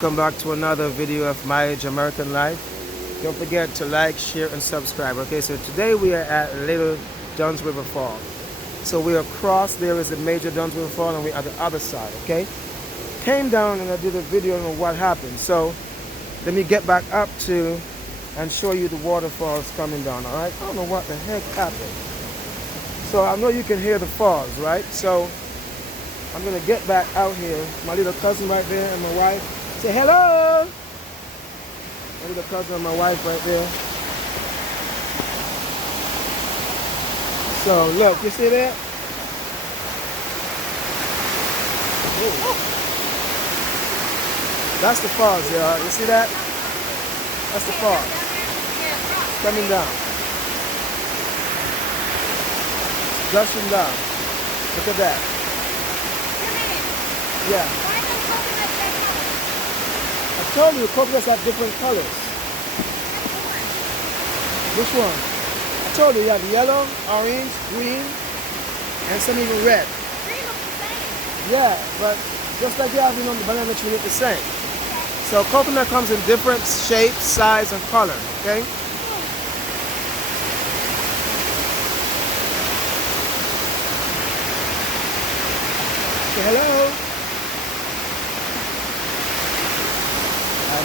Welcome back to another video of my Jamaican life. Don't forget to like, share, and subscribe. Okay, so today we are at Little Duns River Fall. So we are across, there is the major Duns River Fall, and we're at the other side, okay? Came down and I did a video on what happened. So let me get back up to and show you the waterfalls coming down, all right? I don't know what the heck happened. So I know you can hear the falls, right? So I'm gonna get back out here. My little cousin right there and my wife. Say hello! My little cousin and my wife right there. So look, you see that? Ooh. That's the falls, y'all. You see that? That's the falls. Coming down. Gushing down. Look at that. Yeah. I told you, coconuts have different colors. Which one? I told you, you have yellow, orange, green, and some even red. Green looks the same. Yeah, but just like you have on the banana tree, look the same. So coconut comes in different shapes, size, and color, okay? Say hello.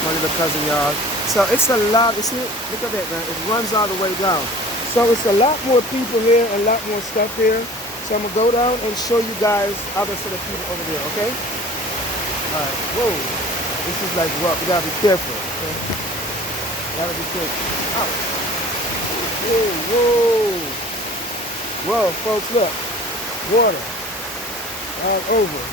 My little cousin, y'all. So it's a lot, you see, look at that, man. It runs all the way down. So it's a lot more people here, a lot more stuff here. So I'm gonna go down and show you guys other set of people over there, okay? Alright, whoa. This is like rough, you gotta be careful, okay? You gotta be careful. Ow. Whoa, whoa. Whoa, folks, look. Water. All over.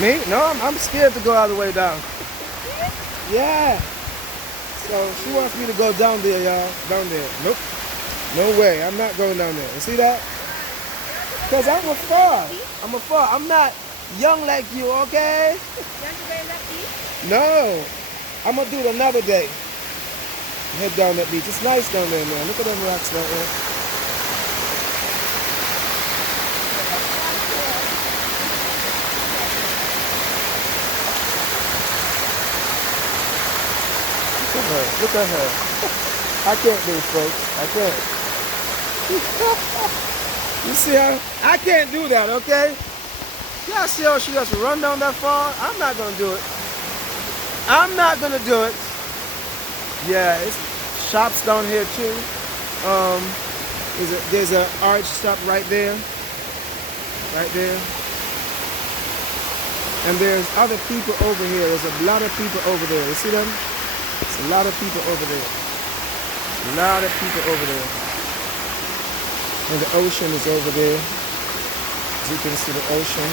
Me? No, I'm scared to go all the way down. Yeah. So she wants me to go down there, y'all. Down there. Nope. No way. I'm not going down there. You see that? Because I'm afar. I'm afar. I'm not young like you, okay? No. I'm going to do it another day. Head down that beach. It's nice down there, man. Look at them rocks right there. Look at her. I can't do it, folks. I can't. You see her? I can't do that, okay? Y'all see how she just run down that far? I'm not going to do it. I'm not going to do it. Yeah, it's shops down here too. There's an arch shop right there. Right there. And there's other people over here. There's a lot of people over there. You see them? There's a lot of people over there. A lot of people over there. And the ocean is over there. As you can see the ocean.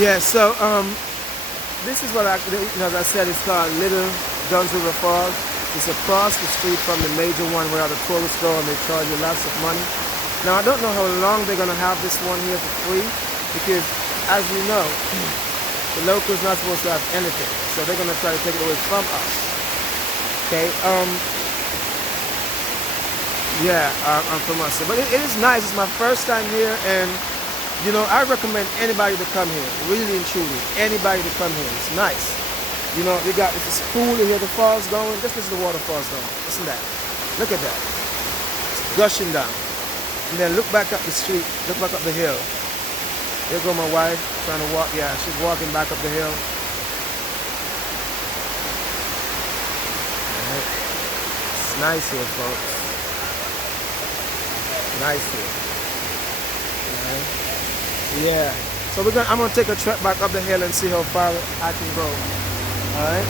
Yeah, so this is what as I said, it's called Little Duns River Falls. It's across the street from the major one where the tourists go and they charge you lots of money. Now I don't know how long they're gonna have this one here for free, because as you know, the locals not supposed to have anything, so they're gonna try to take it away from us. Okay, yeah, from us. But it is nice. It's my first time here, and you know, I recommend anybody to come here, really and truly, anybody to come here. It's nice. You know, if it's cool to hear the falls going, just listen to the waterfalls going. Listen to that. Look at that. It's gushing down. And then look back up the street, look back up the hill. There go my wife, trying to walk. Yeah, she's walking back up the hill. All right. It's nice here, folks. Nice here. All right. Yeah, so I'm gonna take a trek back up the hill and see how far I can go. All right.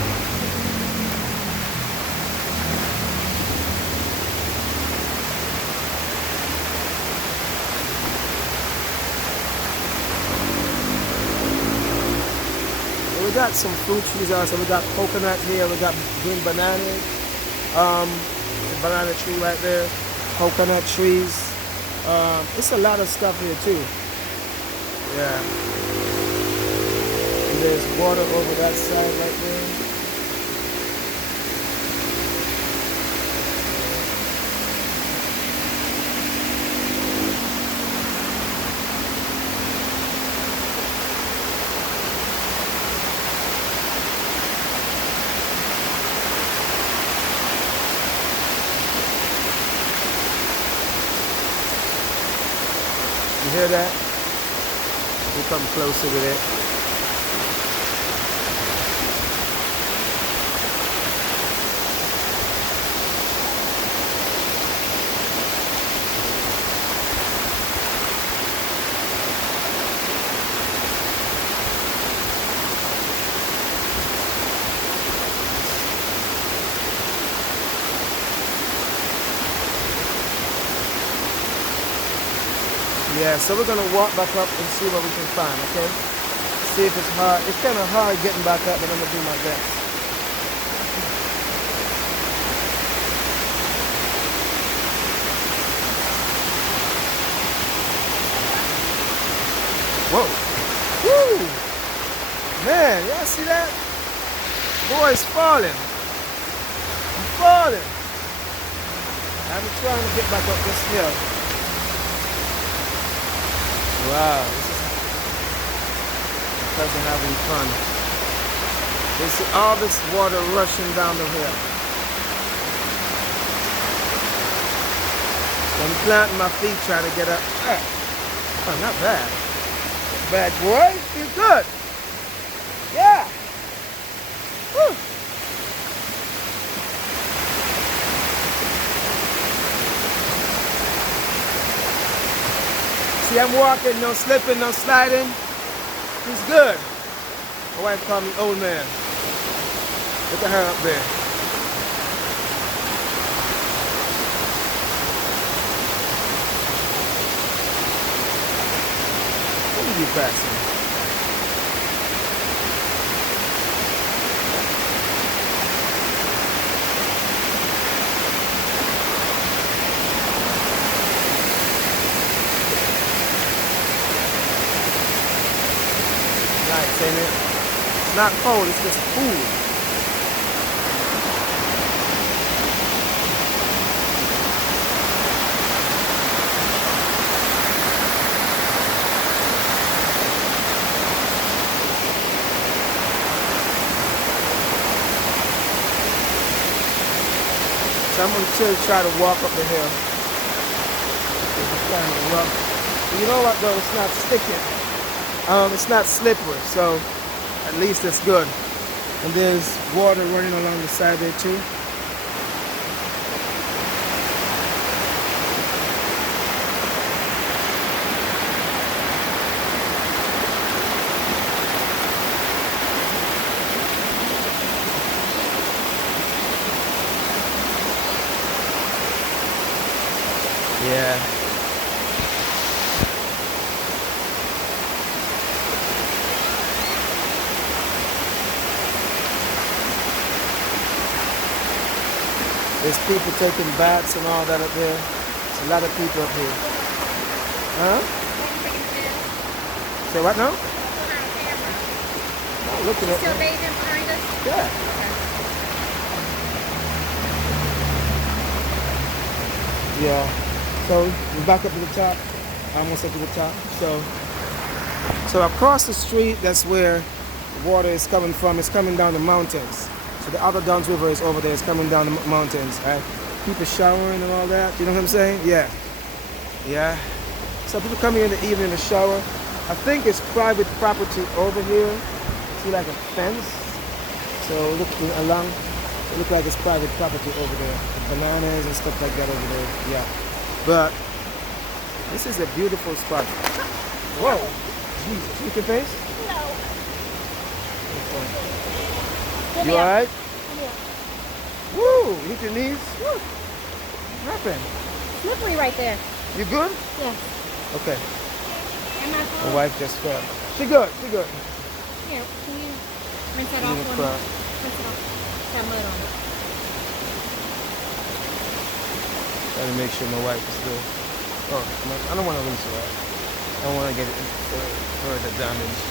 So we got some fruit trees out. So we got coconut here. We got green bananas. The banana tree right there. coconut trees. It's a lot of stuff here too. Yeah. And there's water over that side right there. You hear that? We'll come closer with it. Yeah, so we're gonna walk back up and see what we can find, okay? See if it's hard. It's kind of hard getting back up, but I'm gonna do my best. Whoa! Woo! Man, y'all see that? Boy, it's falling. I'm falling. I'm trying to get back up this hill. Wow, this is cousin having fun. You see all this water rushing down the hill. I'm planting my feet trying to get up. Oh, not bad. Not bad, boy. Feel good. Yeah. Woo. See, I'm walking, no slipping, no sliding. It's good. My wife called me old man. Look at her up there. What are you passing? Nice, ain't it? It's not cold, it's just cool. So I'm going to try to walk up the hill. It's kind of rough. You know what though, it's not sticking. It's not slippery, so at least it's good. And there's water running along the side there too. Yeah. There's people taking baths and all that up there. There's a lot of people up here. Huh? Say what now? Oh, looking at Still bathing behind us? Yeah. Yeah. So we're back up to the top. Almost up to the top. So across the street, that's where the water is coming from. It's coming down the mountains. So the other Duns River is over there. It's coming down the mountains. Right? People showering and all that. You know what I'm saying? Yeah. Yeah. So people come here in the evening to shower. I think it's private property over here. See like a fence. So looking along, it looks like it's private property over there. Bananas and stuff like that over there. Yeah. But this is a beautiful spot. Whoa. Jesus. Look your face? No. You alright? Yeah. Woo! Hit your knees? Woo! What happened? Slippery right there. You good? Yeah. Okay. Am I My full? wife just fell. She good. She good. Here, can you rinse that You off need for to me? cry. Rinse it off. Got mud on it. Trying to make sure my wife is good. Oh, I don't want to rinse it out. I don't want to get it further damaged.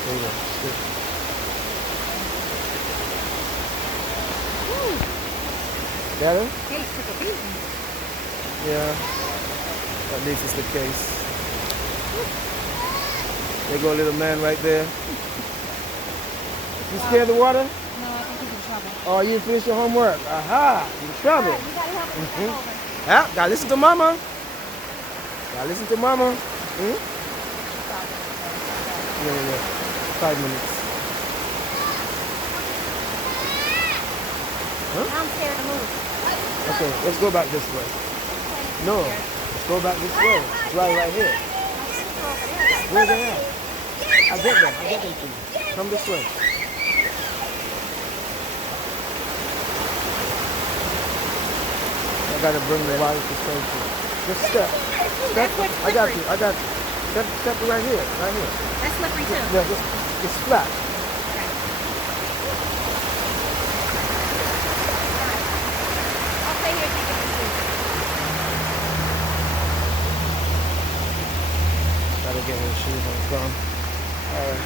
There you go. Good. Better? Case took a beating. Yeah. At least it's the case. There go little man right there. You scared of the water? No, I think he's in trouble. Oh, you finished your homework. Aha! You in trouble. You gotta help him step over. Yeah, gotta listen to mama. Gotta listen to mama. Hmm? Yeah. 5 minutes. Huh? Now I'm scared to move. Okay, let's go back this way. No, let's go back this way. It's right here. Where's they at? I get them for you. Come this way. I gotta bring the water to safety. Just step. I got you. Step right here. That's slippery too. Yeah, just flat. I'll stay here and take it from you. Gotta get her shoes on the ground. Alright.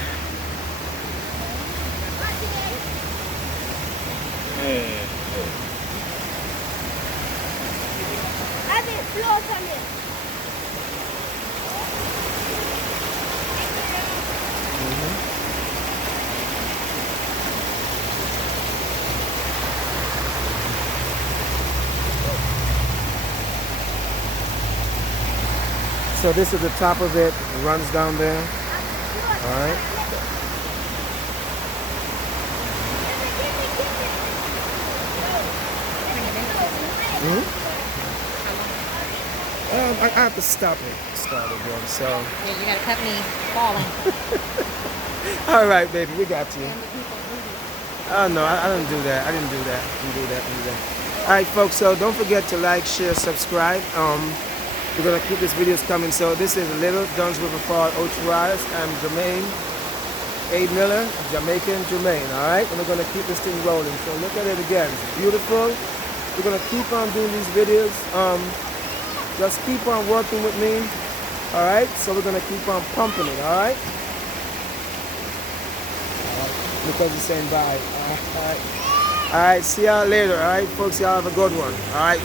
So this is the top of it. It runs down there. Alright. I have to start again. So. Yeah, you gotta cut me falling. All right, baby, we got you. Oh no, I didn't do that. I didn't do that. All right, folks. So don't forget to like, share, subscribe. We're gonna keep these videos coming. So this is Little Duns River Fall, Ochi Rios. I'm Jermaine A. Miller, Jamaican Jermaine. All right, and we're gonna keep this thing rolling. So look at it again. It's beautiful. We're gonna keep on doing these videos. Just keep on working with me. All right. So we're gonna keep on pumping it. All right. Because he's saying bye. All right. See y'all later. All right, folks. Y'all have a good one. All right.